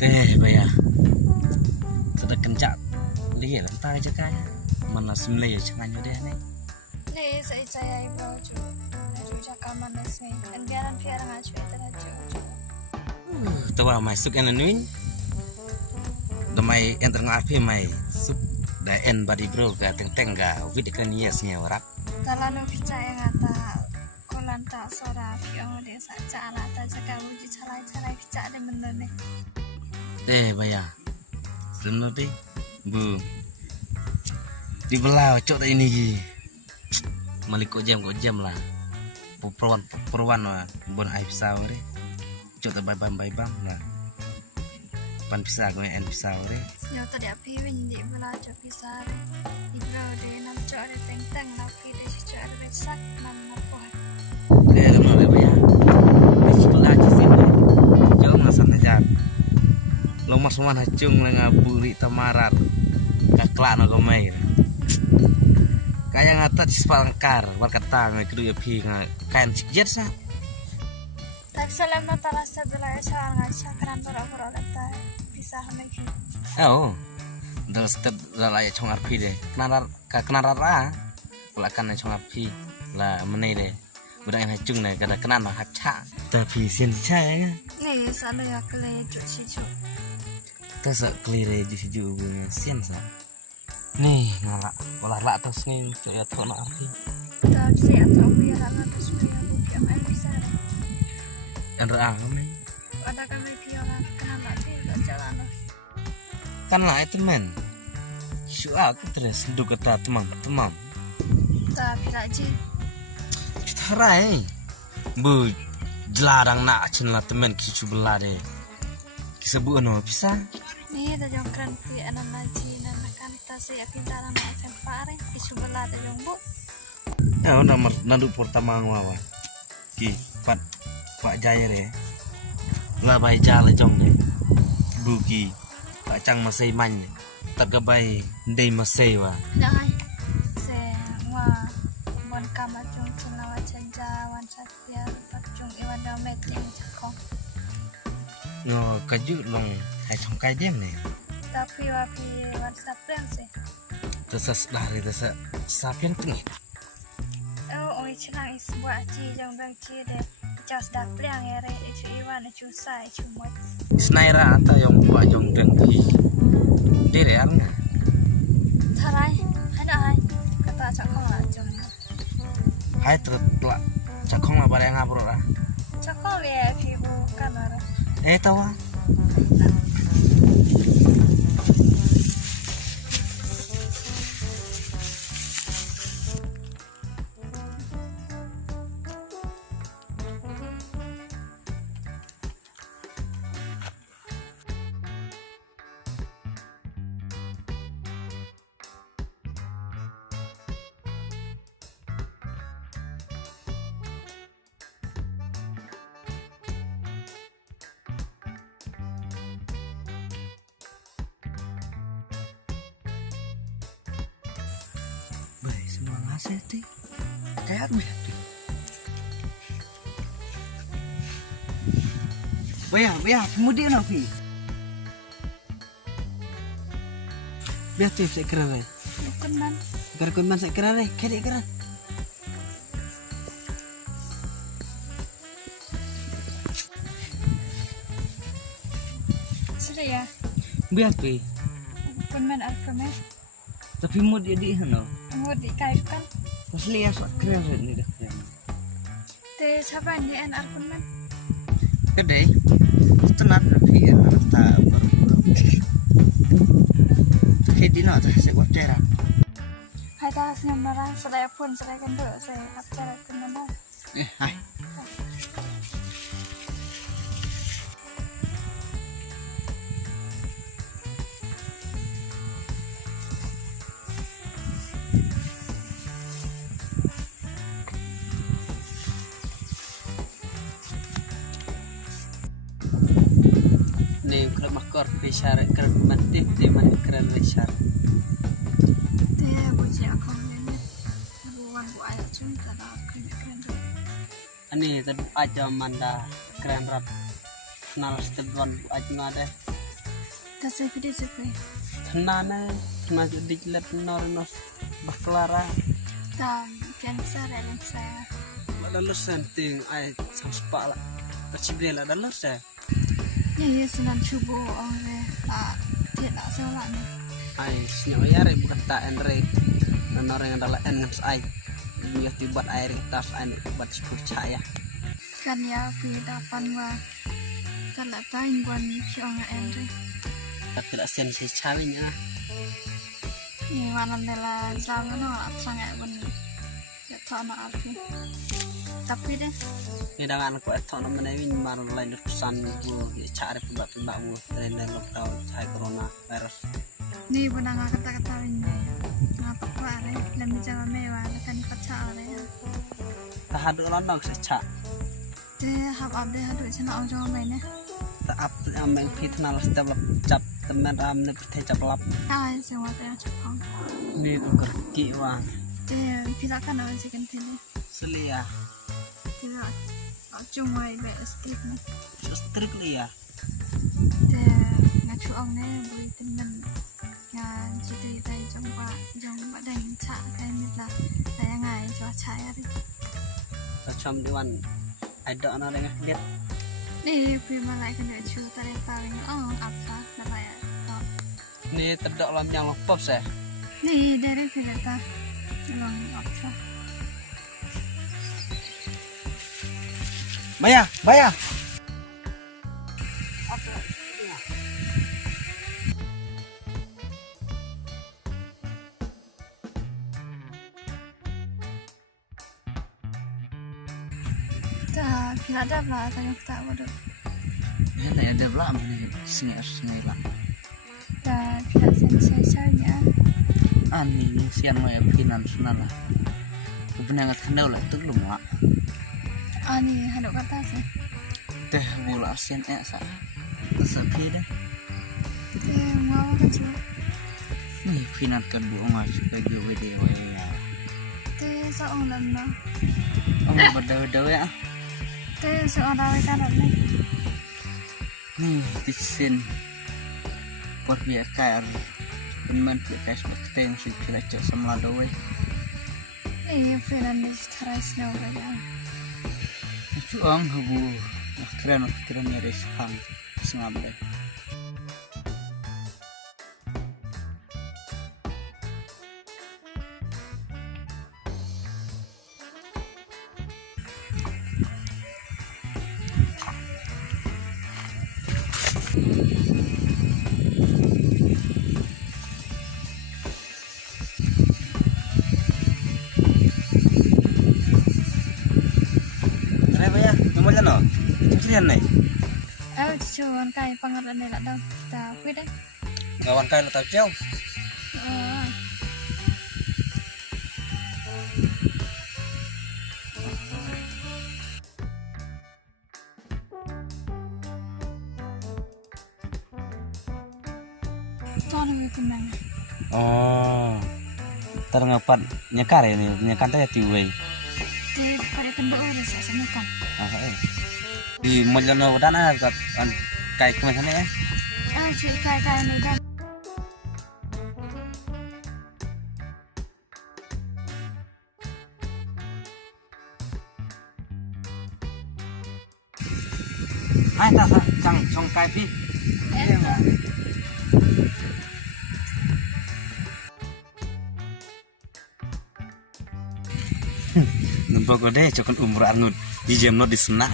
Baya sudah kencak lihat entah aja kaya mana semlay jangan deh nih. Nih saya ibu ju jaka mana sih biaran ngacu itu aja. Tawa masuk yang nuin damai yang tengah api mai sup da en body bro ga teng ga wid kan yes nya warak Kalau percaya ngata kolan tak sora yang desa cara tak jaga uji cara bicara deh bener nih. Baya sebenarnya deh bu di belah cok ini gi malik kok jam lah perwan lah bon ai pisau re cok ta bay bang lah pan pisau gue en pisau re Nyau tadi api win di belah cok pisar ibro deh nam cok deh teng lapi deh cok ada besak nam napoh. Lemah le baya di belah ci sini cok ngasan aja lo mas mana cung le ngaburi tamarat kaklak no gomai kaya ngata di sepalangkar berkata ngekedu api kain sikjet sa Tapi selama talas sebelah soal ngaca keran pura-pura letak pisah lagi. oh terus lalai chong api deh kenar ra pelakan chong api lah menai deh budak yang cung deh kada kenan hacha tapi sin caya Nih selalu ya kele cok si cok. terus kelire di situ punya sin sa nih ngalak olah rak terus nih ya tuh nak api Tapi sih atau biar anak terus biar biar main bisa. dan ra men Ada kami piola kenapa sih nggak jalan loh. kan lah itu men soal aku terus duduk kata teman Tapi lagi kita rai bu jelarang nak cina temen kicu belah deh kisah bu no bisa nih ada jong keren pi anak lagi anak kan tasih ya pintar anak akan pare isu belah ada jong bu. ya nomor nanduk pertama ngawa ki pak jaya deh lah bay jale jong deh buki pak cang masai man tagabay ndey masai wa Jangan saya wah bon kamar jong cina wajan jawan satya jong iwan domet yang cakong. no kaju long hai chong kai dem nih Tapi wapi WhatsApp yang sih. terus lari terus sapian tengih Oh, oi cenang is buat ci jong bang ci deh. Just dak pliang ere itu iwan itu sai cuma. snaira ata yang buat jong dengki dire arna Tarai, hana hai. Kata cakong lah jong. hai tertla cakong lah barang ngabro lah Cakong lihat ibu kan orang. tawa baik semua ngasih ti kayak gue Baya, kemudian apa? Biar tuh saya kira deh. Bukan man. Garkon man saya kira deh, kayak kira. Sudah ya. Biar tuh. Bukan man alkame. Tapi mau dia di sana. Mau dikaitkan. Pas lihat kira nih dah. Te siapa ni an alkun man? Kedai. Tenat tapi ya tak baru. Kayak di nota saya buat cerah. Hai dah senyum merah. Saya pun saya kan dulu saya apa kenapa? Hai. Nih kalau makor pressure keren mantip dia mana keren pressure. Te buci aku ni. Bukan bu ayat cuma tak keren. Ani tadi aja manda keren rap kenal stebon aja nade Tasih pide sepe. Tenane kena jadi let norinos baklara Piansa dan saya. lalu senting ai sang spala kecibela dalam saya Ni senang cuba orang tidak salah ni. ai senyawayare bukan takendre orang yang dalam ngan ai dia tibat air tas ai buat sepuluh cahaya Kan ya dapan wa kalau tain buan orang endre. tidak sensi cawinya Ni mana nela sama no sangat buan ya tahu nak apa. Tapi deh hidangan ko eto na manawin maron lain pesan bu cari pembak bu dan lockdown cai corona virus ni bukan nggak kata-kata ini. Ngapa kuare dan jalan mewah kan pacar ya. tahadu landang secak Deh hab abdeh hadu cina orang main ya. taap ameng pitnal setiap cap teman ram ne pete cap lap Ah semua tu yang cepang. ni tu kerki wa Deh pilih kan orang cikin pilih. selia Pilih cuma ibe estate ni. strictly ya Deh ngacu orang ni boleh temen. Yang jadi dari jomba dan cak kayak ni lah. Saya ngai jual caya ni. macam diwan ada anak dengan lihat Ni pilih malai kena cu tadi paling apa nama ya. ni terdok lam yang lopop saya Ni dari pilih ta. Long apa. Baya Dah pilih ada lah tanya kita bodoh. Ya nak ada belah ni sengai lah. Dah pilih sensei saya. Ani sian mo ya pinan sunan lah. Kebenangan kendau lah tu belum lah. Ani hadap kata sih. Teh bola sian sa. Sepi dah. Deh mau kan cu. Ni pinan kedua masuk lagi video ya. Deh seorang lah. Oh berdawa-dawa ya. Deh seorang kan ni. Nih tisin. Buat biar kair. Teman biar seperti yang sih kira cok sama dawe. Pilih ni teras ni orang. Cuang habu. Keren nyaris pang sengabai. ya nomor jano kecilian nih Cuman kai pangalan ni lah dah. Dah pilih. kawan kain lo jauh Tuan lebih tenang. Oh. Terngapat nyekar ini, nyekar teh tiwei. Di pada kenduk ada saya kan. Di Mojono dana kat kai ke sana ya. Cik kai ni dah. Ai ta sang song kai pi. Nampak gede cokon umur angut di jam no di sana.